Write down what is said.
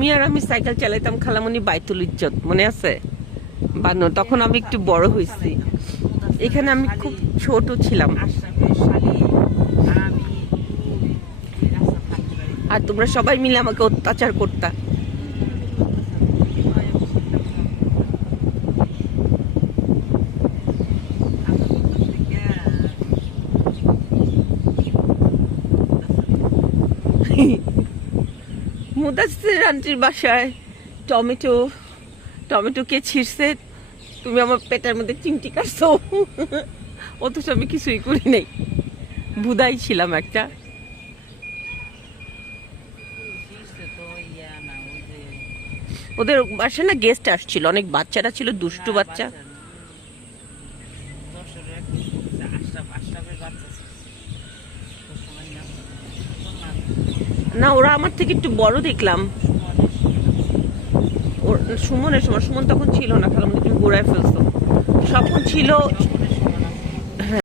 তুমি আর আমি সাইকেল চালাইতাম খালামণি বাইতুল ইজ্জত, মনে আছে? বানো, তখন আমি একটু বড় হয়েছি, এখানে আমি খুব ছোট ছিলাম। আর তোমরা সবাই মিলে আমাকে অত্যাচার করতা। মুদাসির আন্টির বাসায় টমেটো কে ছিঁড়ছে, তুমি আমার পেটের মধ্যে চিমটি কাটছো। অথচ আমি কিছুই করি নাই, বুদাই ছিলাম একটা। ওদের বাসায় না গেস্ট আসছিল, অনেক বাচ্চারা ছিল, দুষ্টু বাচ্চা। না, ওরা আমার থেকে একটু বড় দেখলাম। সুমনের সময়, সুমন তখন ছিল না, কারণ তুমি ঘুরায় ফেলছো। স্বপন ছিল,